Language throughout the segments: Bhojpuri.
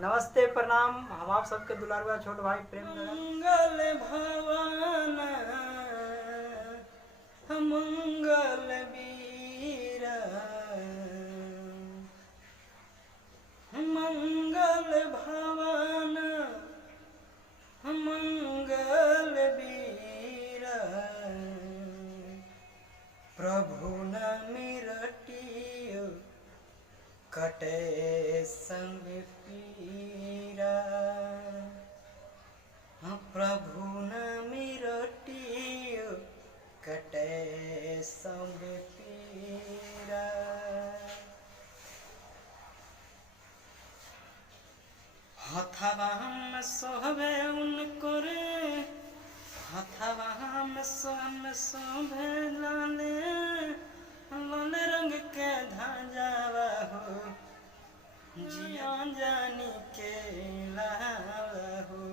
नमस्ते प्रणाम। हम आप सबके दुलारुआ छोट भाई प्रेम मंगल भवन मंगल वीर मंगल भवन मंगल वीर प्रभु न मिरटियो कटे संग पीरा। प्रभु न मिरटियो कटे संग पीरा। हथवा में सोहबे उनकोरे हथवा में सोहबे लाले लाले रंग के धाजावा हो जिया जानी के लाल हो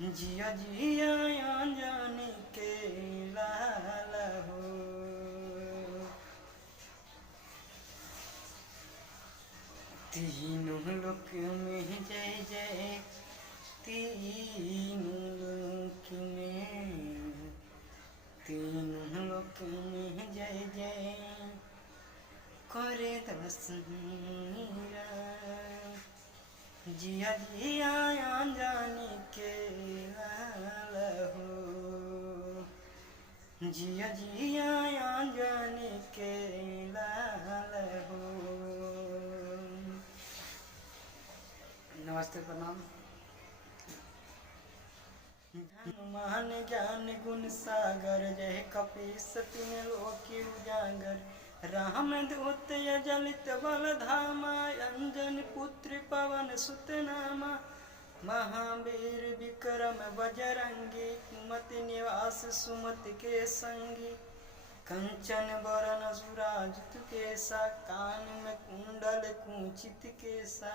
जिया जिया जानी के लाल हो। तीनों लोक में जय जय तीनों लोक में जय जय करे दसमीरा। जिया जिया जानी के लाल हो जिया जिया जानी के लाल हो। नमस्ते प्रणाम। हनुमान ज्ञान गुण सागर जय कपीस तीन लोकी उजागर। राम दूत अजलित बल धामा अंजन पुत्र पवन सुत नामा। महावीर विक्रम बजरंगी कुमति निवास सुमति के संगी। कंचन बरन सुराजित केसा कान में कुंडल कुंचित केसा।